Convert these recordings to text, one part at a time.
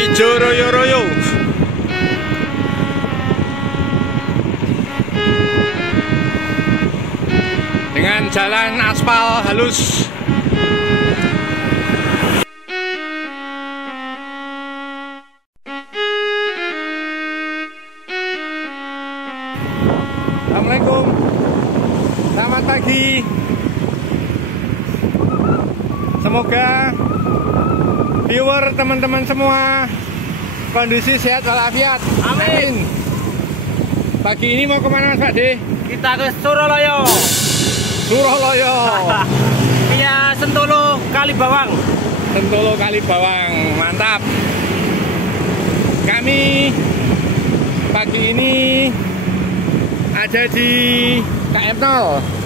ijo royo-royo. Dengan jalan aspal halus. Assalamualaikum, selamat pagi. Semoga viewer teman-teman semua kondisi sehat walafiat. Amin. Pagi ini mau kemana Mas Pak De? Kita ke Suraloyo. Suraloyo. Via Sentolo Kalibawang. Sentolo Kalibawang, mantap. Kami pagi ini ada di KM 0.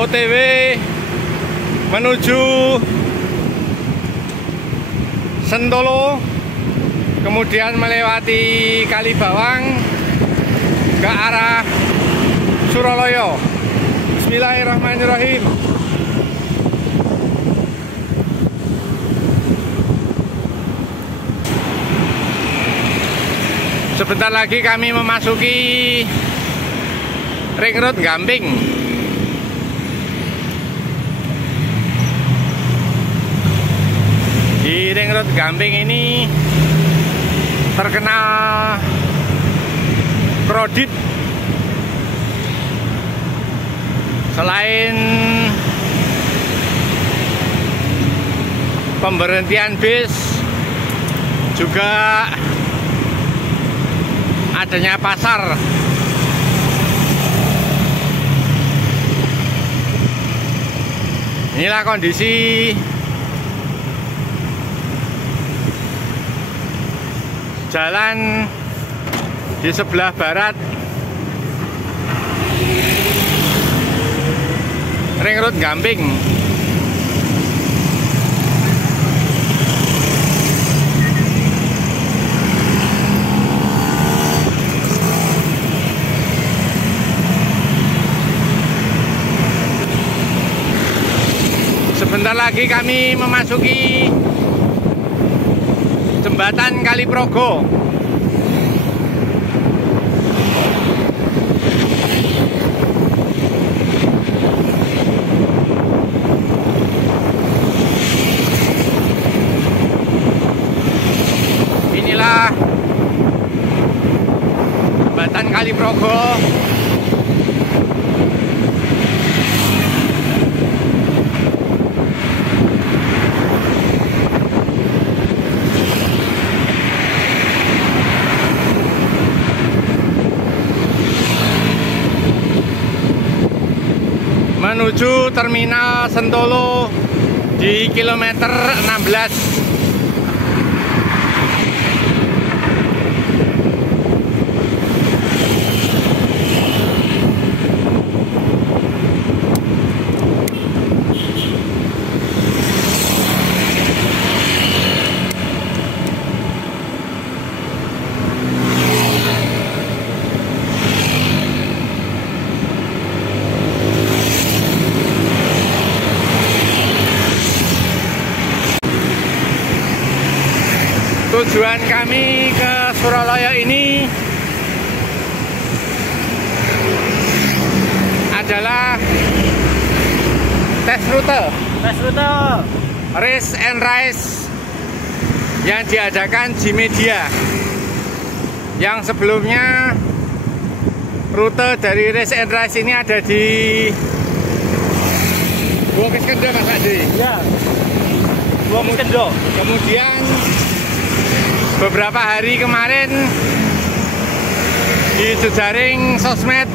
OTW menuju Sentolo, kemudian melewati Kalibawang ke arah Suraloyo. Bismillahirrahmanirrahim. Sebentar lagi kami memasuki Ring Road Gamping. Di Ring Road Gamping ini terkenal kredit. Selain pemberhentian bis, juga adanya pasar. Inilah kondisi jalan di sebelah barat Ring Road Gamping. Sebentar lagi kami memasuki Jembatan Kaliprogo. Inilah Jembatan Kaliprogo. Menuju Terminal Sentolo di kilometer 16. Tujuan kami ke Suraloyo ini adalah tes rute. Race and Rise yang diadakan di media. Yang sebelumnya rute dari Race and Rise ini ada di Bukeskendo, Mas Adi. Ya. Bukeskendo. Kemudian beberapa hari kemarin di jejaring sosmed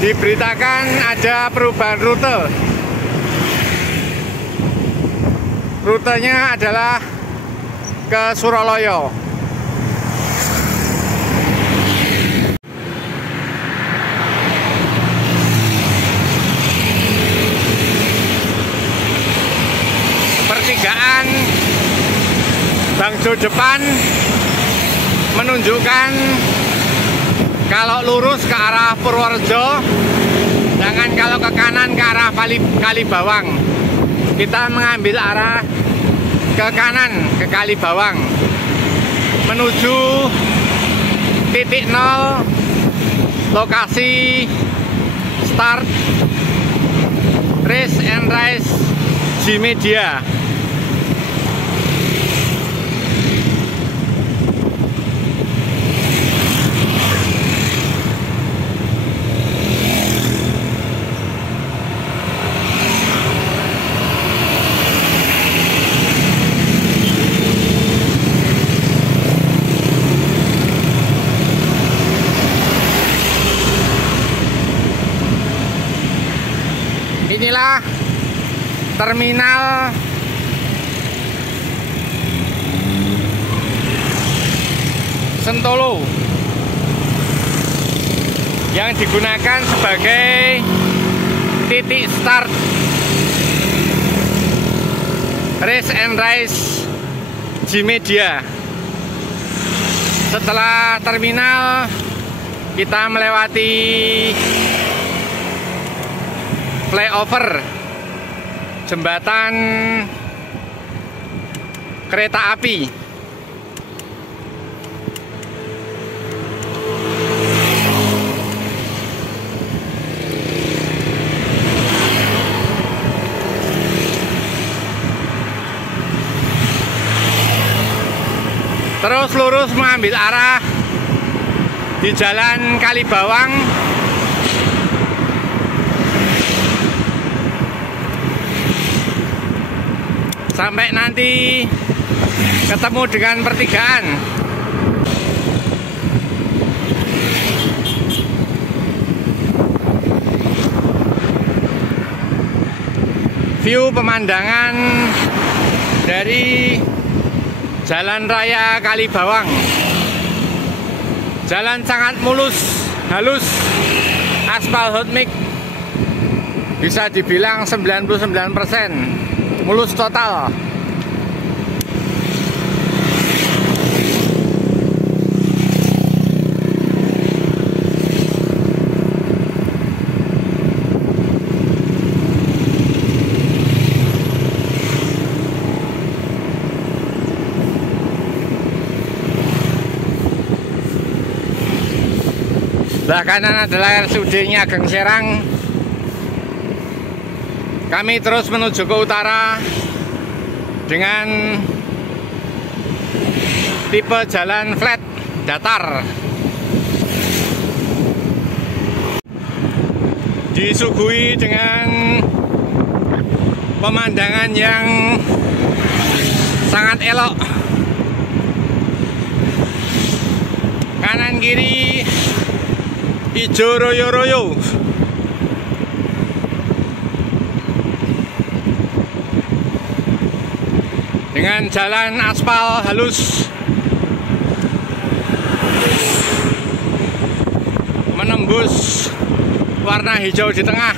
diberitakan ada perubahan rute. Rutenya adalah ke Suraloyo. Pertigaan Bangjo depan menunjukkan kalau lurus ke arah Purworejo, jangan kalau ke kanan ke arah Kalibawang. Kita mengambil arah ke kanan ke Kalibawang menuju titik 0 lokasi start Race and Rise G-Media. Inilah terminal Sentolo yang digunakan sebagai titik start Race and Rise G-Media. Setelah terminal kita melewati flyover jembatan kereta api. Terus lurus mengambil arah di Jalan Kalibawang sampai nanti ketemu dengan pertigaan. View pemandangan dari Jalan Raya Kalibawang. Jalan sangat mulus, halus, aspal hot mix bisa dibilang 99%. Mulus total. Sebelah kanan adalah RSUD-nya Ageng Serang. Kami terus menuju ke utara dengan tipe jalan flat datar. Disuguhi dengan pemandangan yang sangat elok. Kanan kiri hijau royo-royo. Dengan jalan aspal halus menembus warna hijau di tengah.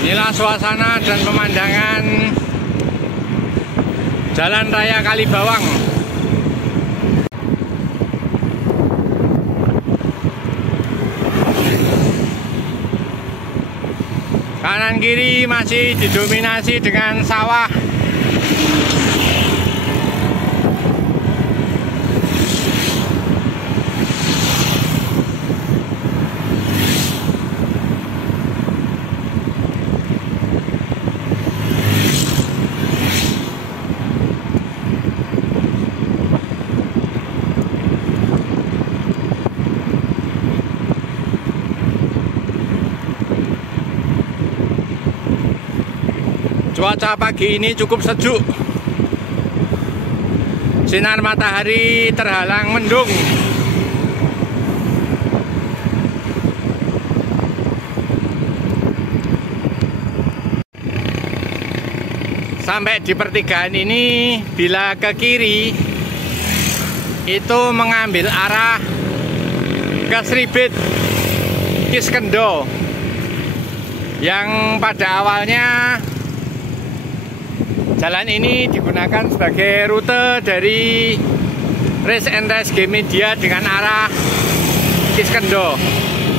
Inilah suasana dan pemandangan Jalan Raya Kalibawang. Kanan kiri masih didominasi dengan sawah. Cuaca pagi ini cukup sejuk. Sinar matahari terhalang mendung. Sampai di pertigaan ini, bila ke kiri itu mengambil arah ke Sribit Kiskendo, yang pada awalnya jalan ini digunakan sebagai rute dari Race and Race Game Media dengan arah Kiskendo,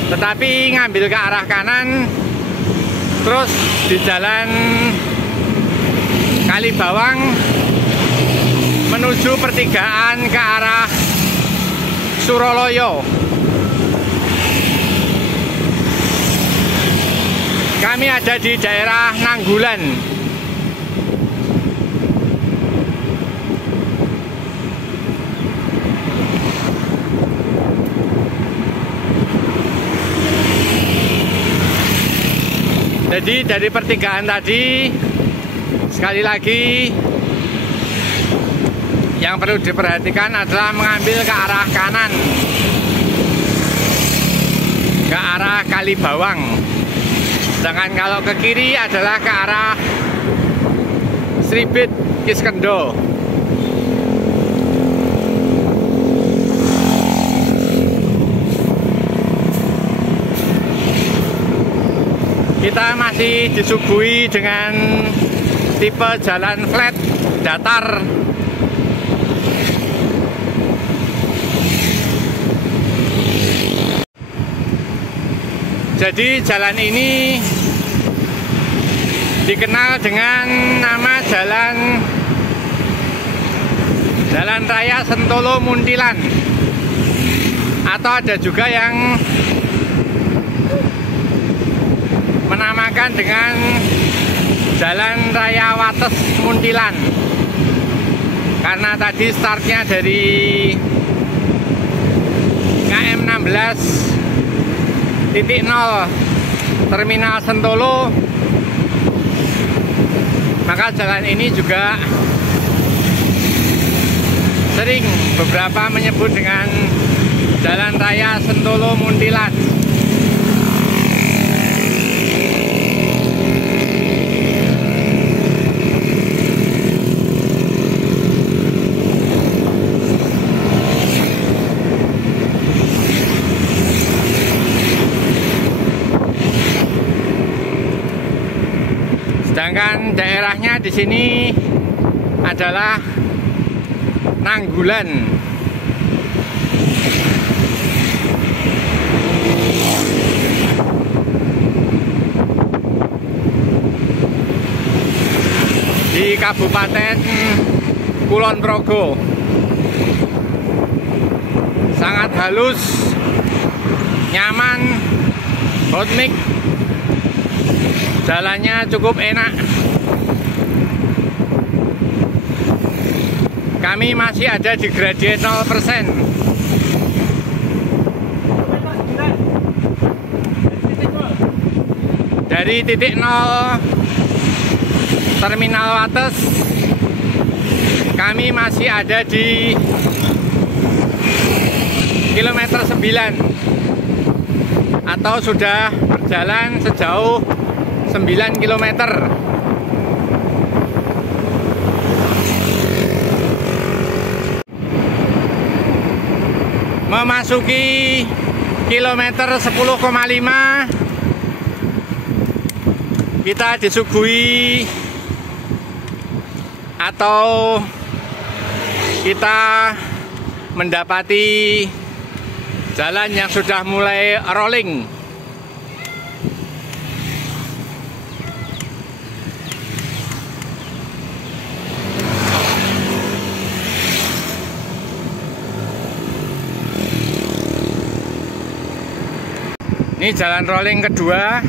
tetapi ngambil ke arah kanan terus di jalan Kalibawang menuju pertigaan ke arah Suroloyo. Kami ada di daerah Nanggulan. Jadi dari pertigaan tadi, sekali lagi yang perlu diperhatikan adalah mengambil ke arah kanan, ke arah Kalibawang. Sedangkan kalau ke kiri adalah ke arah Sribit Kiskendo. Kita masih disuguhi dengan tipe jalan flat datar. Jadi jalan ini dikenal dengan nama Jalan Raya Sentolo Muntilan, atau ada juga yang menamakan dengan Jalan Raya Wates Muntilan, karena tadi startnya dari KM 16.0 Terminal Sentolo, maka jalan ini juga sering beberapa menyebut dengan Jalan Raya Sentolo Muntilan. Sedangkan daerahnya di sini adalah Nanggulan. Di Kabupaten Kulon Progo. Sangat halus, nyaman, hot mix. Jalannya cukup enak. Kami masih ada di gradius 0%. Dari titik 0 Terminal Wates, kami masih ada di kilometer 9, atau sudah berjalan sejauh 9 km. Memasuki kilometer 10,5, kita disuguhi atau kita mendapati jalan yang sudah mulai rolling. Ini jalan rolling kedua.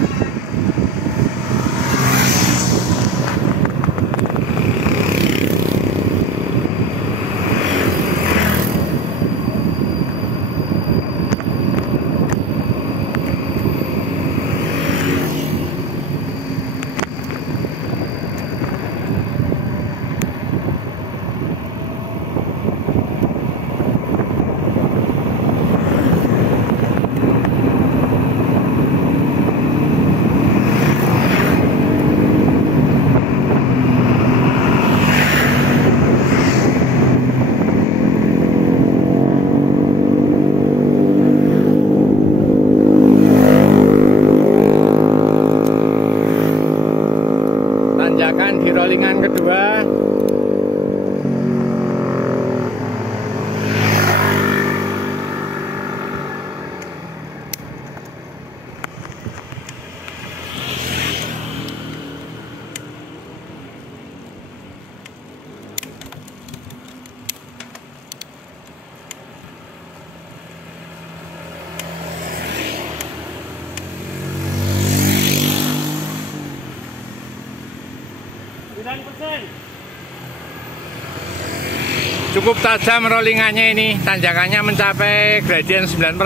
Cukup tajam rollingannya ini, tanjakannya mencapai gradien 9%.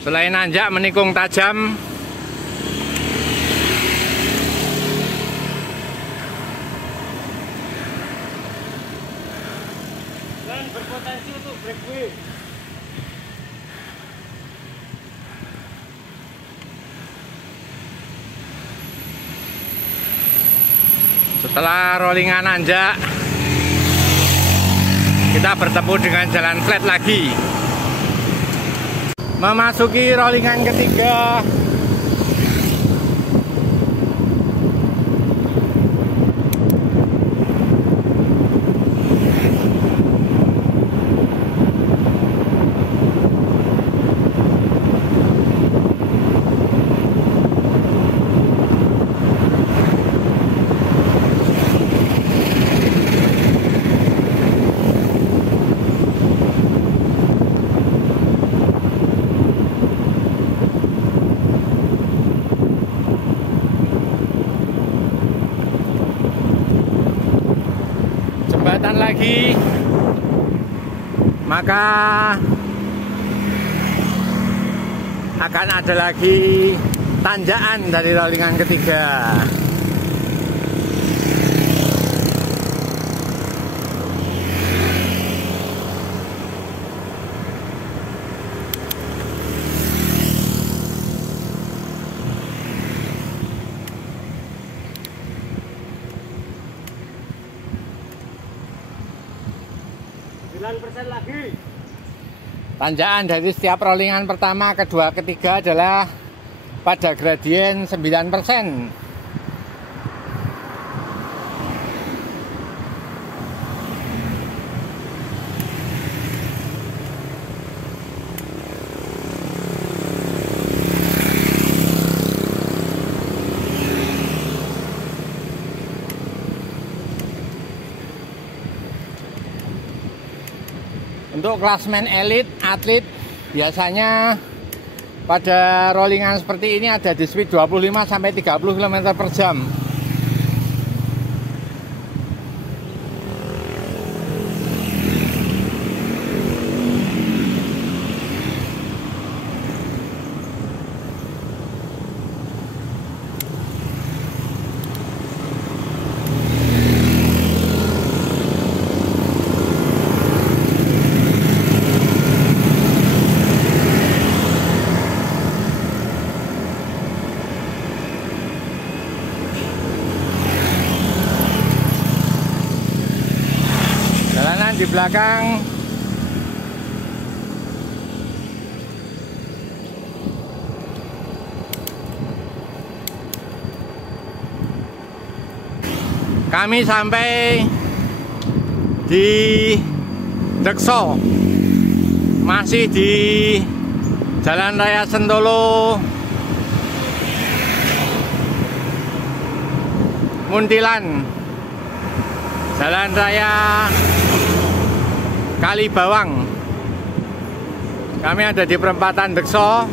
Selain nanjak menikung tajam, dan berpotensi untuk breakaway. setelah rollingan nanjak, kita bertemu dengan jalan flat lagi. Memasuki rollingan ketiga. Jembatan lagi, maka akan ada lagi tanjakan dari rollingan ketiga. Lagi. Tanjakan dari setiap rollingan pertama, kedua, ketiga adalah pada gradien 9%. Untuk klasmen elit, atlet, biasanya pada rollingan seperti ini ada di speed 25-30 km/jam. Di belakang kami sampai di Dekso, masih di Jalan Raya Sentolo Muntilan, Jalan Raya Kalibawang. Kami ada di perempatan Dekso.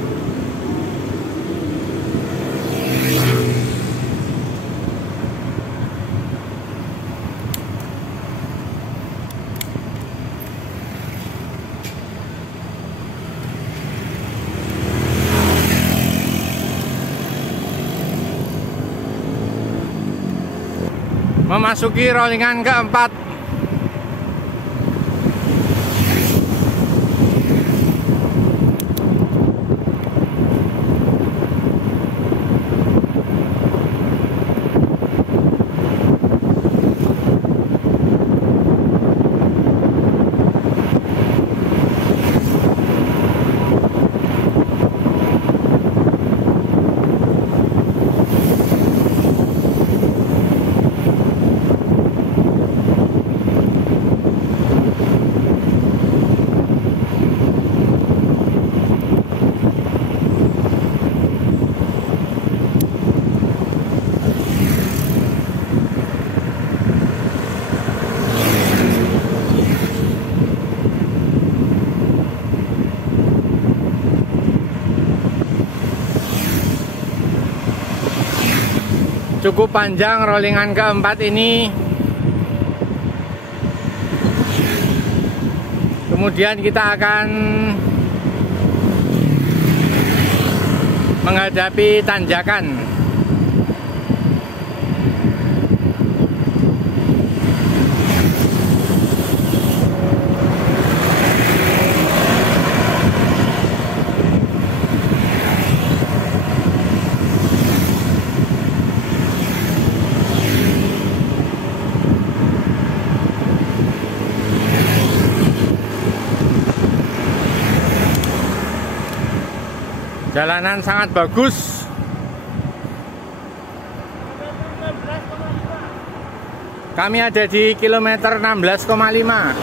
Memasuki rollingan keempat. cukup panjang rollingan keempat ini. Kemudian kita akan menghadapi tanjakan. Jalanan sangat bagus. Kami ada di kilometer 16,5.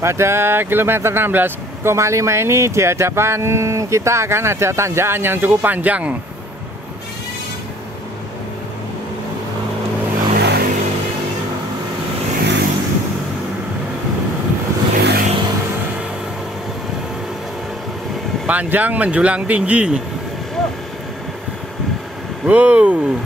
Pada kilometer 16,5 ini di hadapan kita akan ada tanjakan yang cukup panjang. Panjang menjulang tinggi. Wow.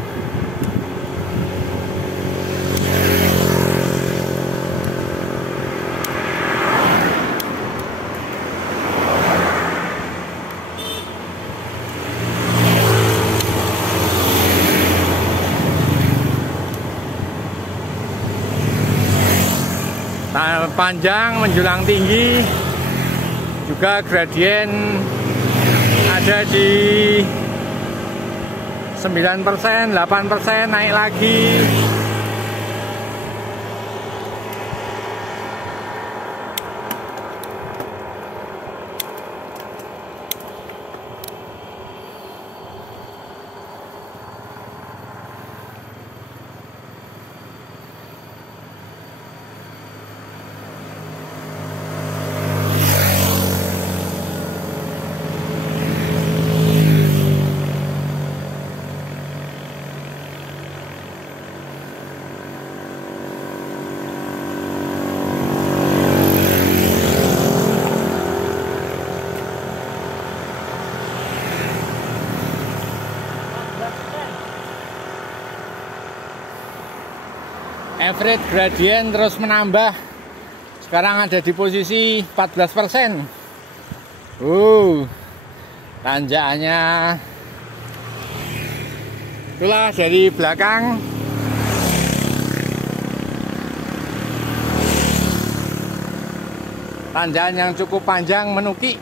Panjang menjulang tinggi, juga gradien ada di 9%, 8%, naik lagi. Average gradient terus menambah. Sekarang ada di posisi 14%. Tanjakannya itulah dari belakang. Tanjakan yang cukup panjang menukik.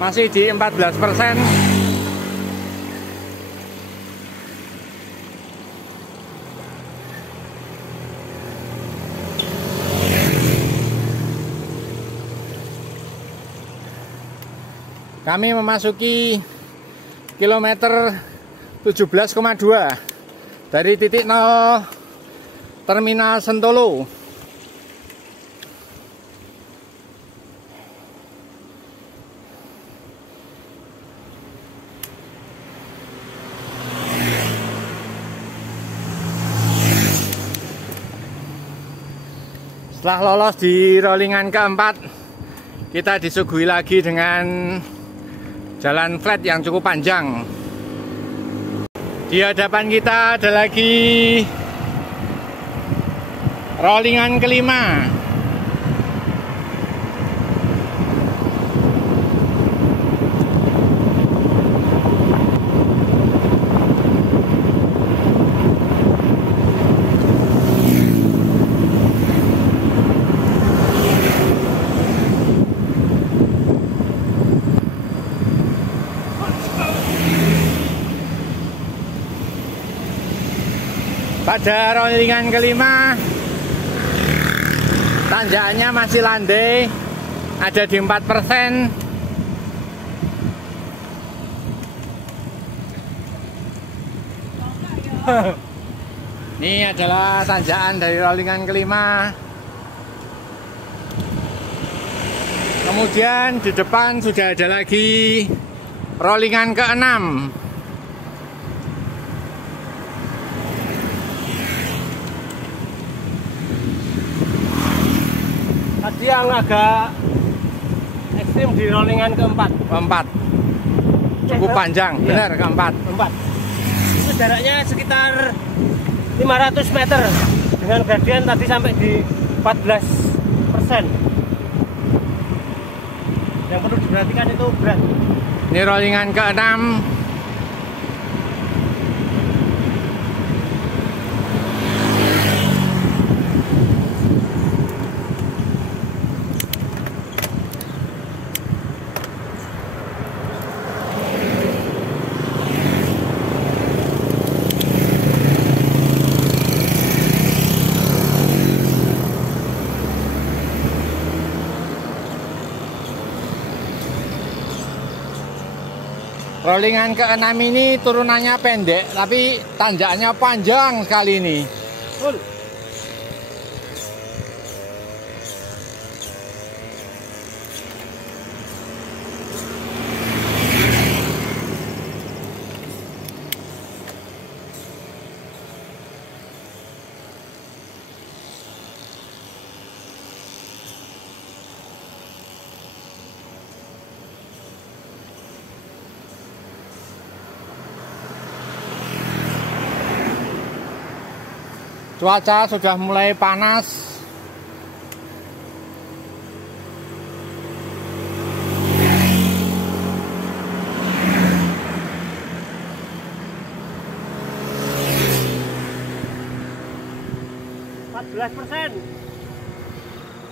Masih di 14%. Kami memasuki kilometer 17,2 dari titik 0 Terminal Sentolo. Setelah lolos di rollingan keempat, kita disuguhi lagi dengan jalan flat yang cukup panjang. Di hadapan kita ada lagi rollingan kelima. Pada rollingan kelima, tanjakannya masih landai, ada di 4%. Ini adalah tanjakan dari rollingan kelima. Kemudian di depan sudah ada lagi rollingan keenam. Tadi yang agak ekstrim di rollingan keempat. Cukup panjang, benar, keempat. Itu jaraknya sekitar 500 meter dengan gradien tadi sampai di 14%. Yang perlu diperhatikan itu berat. Ini rollingan ke-6. Rollingan ke-6 ini turunannya pendek, tapi tanjakannya panjang sekali ini. Cuaca sudah mulai panas.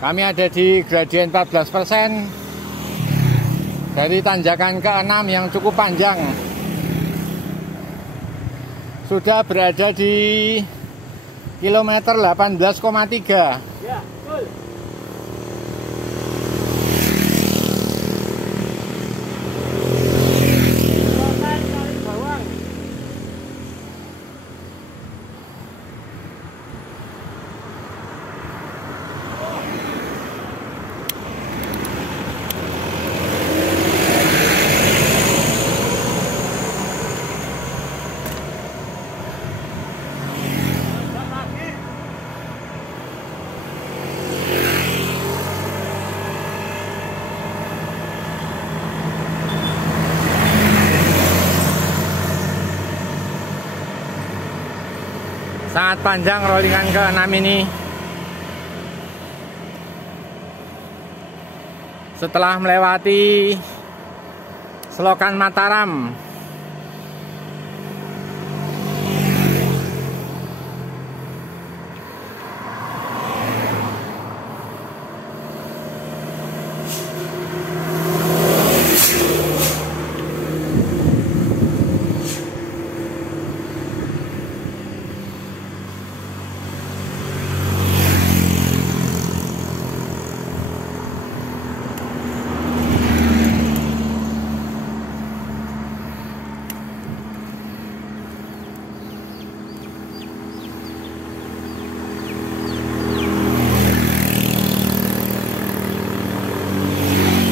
Kami ada di gradien 14% dari tanjakan ke-6 yang cukup panjang. Sudah berada di kilometer 18,3. Ya, betul. Sangat panjang rollingan ke-6 ini. Setelah melewati Selokan Mataram,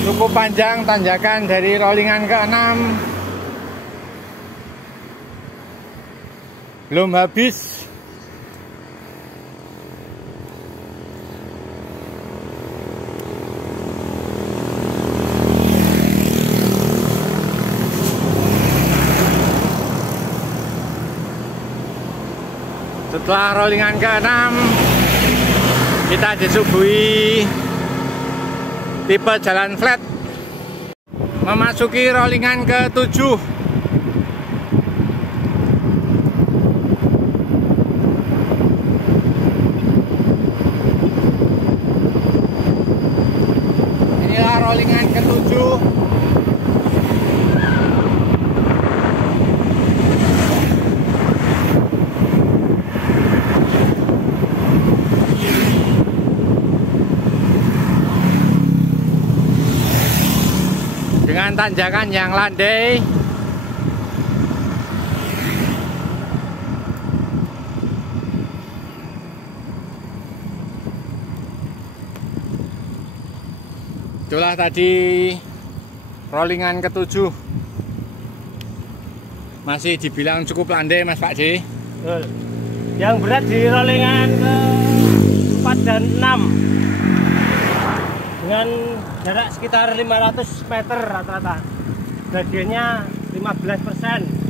cukup panjang tanjakan dari rollingan ke-6. Belum habis. Setelah rollingan ke-6, kita disuguhi tipe jalan flat, memasuki rollingan ke-7. Inilah rollingan ke-7. Dengan tanjakan yang landai. Itulah tadi rollingan ke-7. Masih dibilang cukup landai Mas Pak D. Yang berat di rollingan ke-4 dan 6 dengan jarak sekitar 500 meter rata-rata. Bagiannya 15%.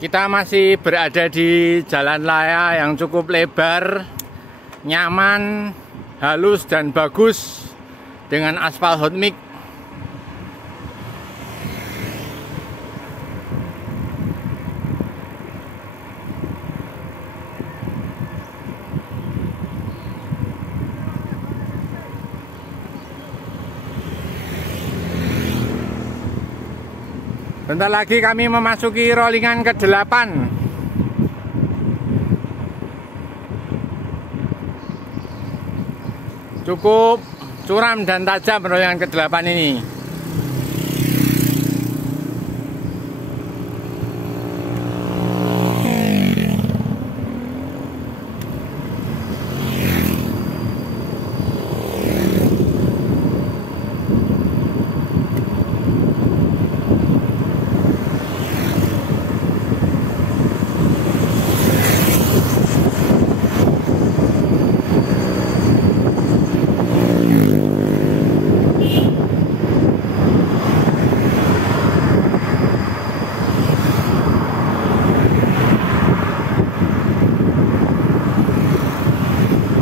Kita masih berada di jalan raya yang cukup lebar, nyaman, halus dan bagus dengan aspal hot mix. Bentar lagi kami memasuki rollingan ke-8. Cukup curam dan tajam rollingan ke-8 ini.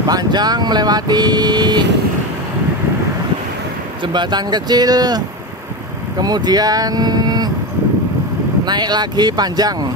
Panjang melewati jembatan kecil, kemudian naik lagi panjang.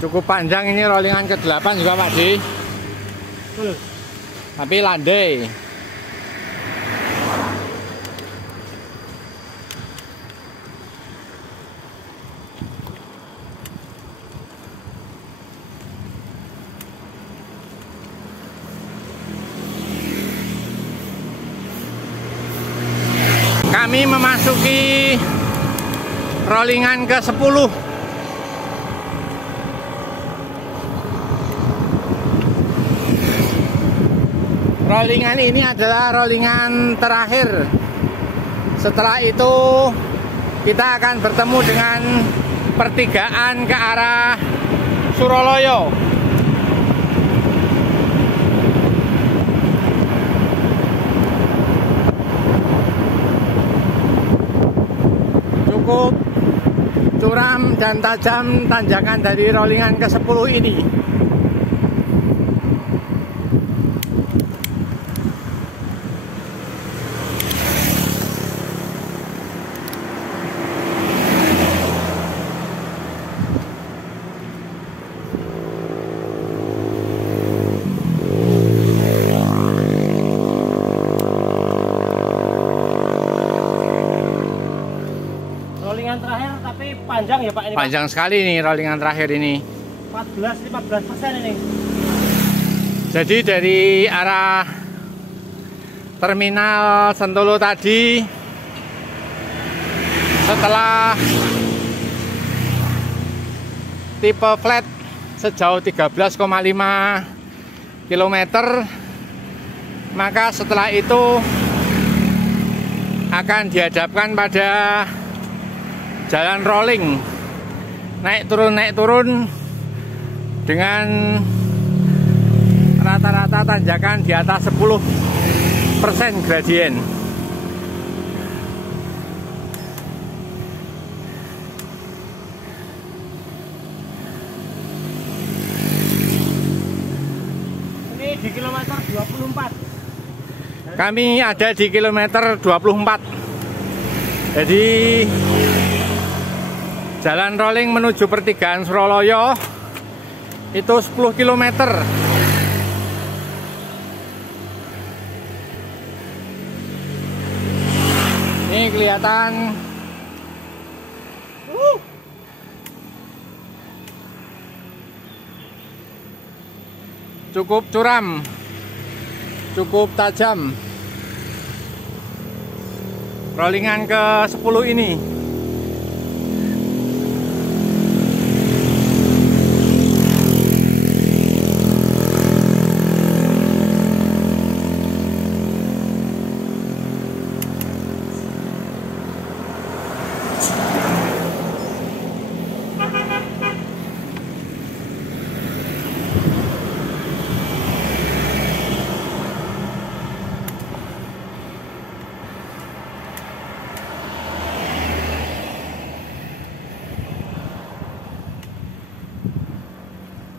Cukup panjang ini rollingan ke-8 juga Pak D. Tapi landai. Kami memasuki rollingan ke-10. Rollingan ini adalah rollingan terakhir. Setelah itu kita akan bertemu dengan pertigaan ke arah Suroloyo. Cukup curam dan tajam tanjakan dari rollingan ke-10 ini. Rollingan terakhir tapi panjang ya Pak ini. Panjang Pak? sekali nih rollingan terakhir ini. 14-15% ini. Jadi dari arah terminal Sentolo tadi, setelah tipe flat sejauh 13,5 km, maka setelah itu akan dihadapkan pada jalan rolling, naik turun dengan rata-rata tanjakan di atas 10% gradien. Ini di kilometer 24. Kami ada di kilometer 24. Jadi jalan rolling menuju pertigaan Suraloyo itu 10 km. Ini kelihatan cukup curam, cukup tajam. Rollingan ke 10 ini.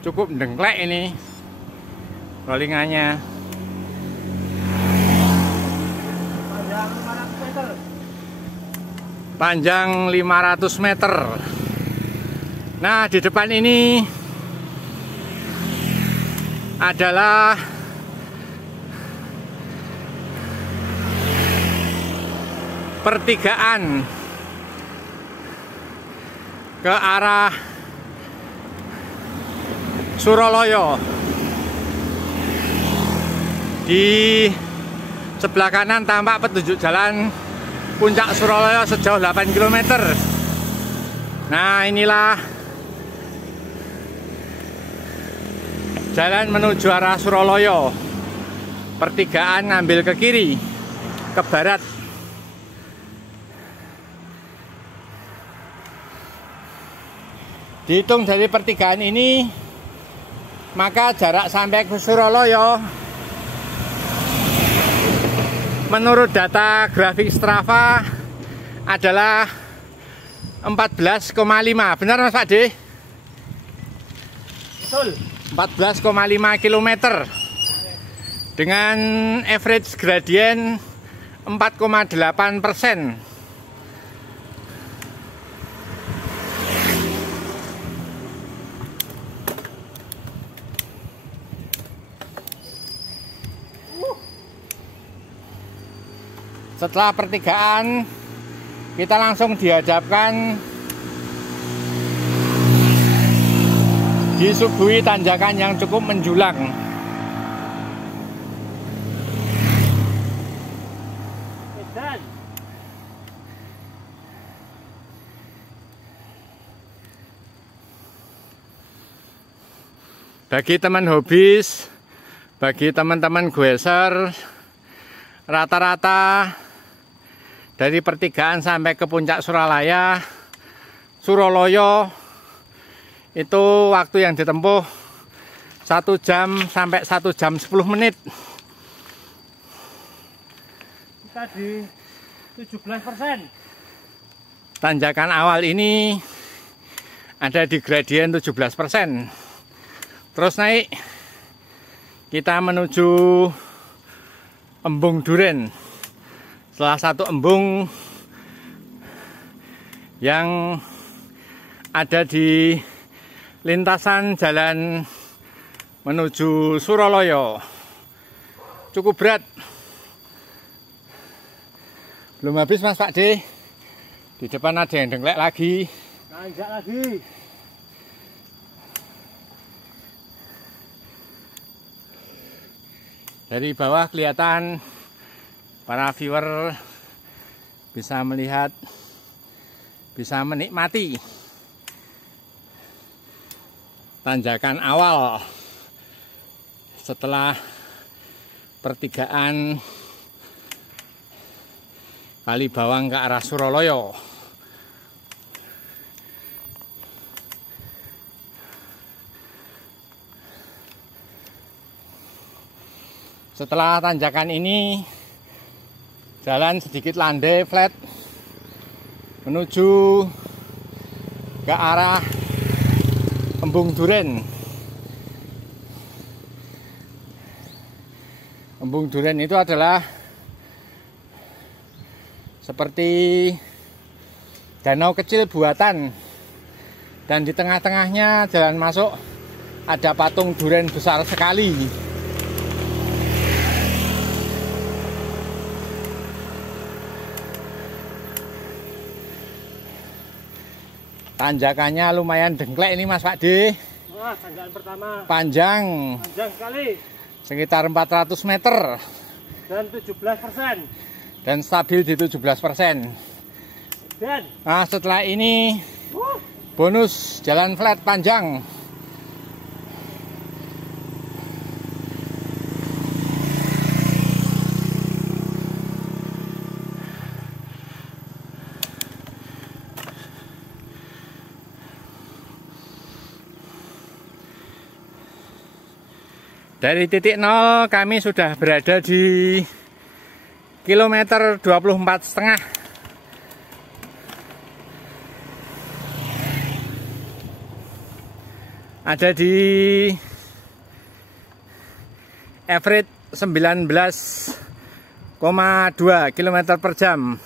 Cukup dengklek ini rollingannya. Panjang 500 meter. Nah, di depan ini adalah pertigaan ke arah Suraloyo. Di sebelah kanan tampak petunjuk jalan puncak Suraloyo sejauh 8 km. Nah, inilah jalan menuju arah Suraloyo. Pertigaan ngambil ke kiri, ke barat. Dihitung dari pertigaan ini, maka jarak sampai ke Suraloyo menurut data grafik Strava adalah 14,5. Benar Mas Pak D? Betul. 14,5 km dengan average gradien 4,8%. Setelah pertigaan, kita langsung dihadapkan disuguhi tanjakan yang cukup menjulang. Bagi teman hobis, bagi teman-teman goeser, rata-rata dari pertigaan sampai ke puncak Suraloyo itu waktu yang ditempuh 1 jam sampai 1 jam 10 menit. Kita di 17%. Tanjakan awal ini ada di gradien 17%. Terus naik, kita menuju Embung Duren. Salah satu embung yang ada di lintasan jalan menuju Suraloyo. Cukup berat. Belum habis Mas Pak D. Di depan ada yang dengklek lagi. Nanjak lagi. Dari bawah kelihatan para viewer bisa melihat, bisa menikmati tanjakan awal setelah pertigaan Kali Bawang ke arah Suralaya. Setelah tanjakan ini, jalan sedikit landai flat menuju ke arah Embung Duren. Embung Duren itu adalah seperti danau kecil buatan, dan di tengah-tengahnya jalan masuk ada patung duren besar sekali. Tanjakannya lumayan dengklek ini Mas Pakde. Wah, tanjakan pertama. Panjang Sekali. Sekitar 400 meter. Dan 17%. Dan stabil di 17%. Dan nah, setelah ini bonus jalan flat panjang. Dari titik 0 kami sudah berada di kilometer 24,5. Ada di average 19,2 km per jam.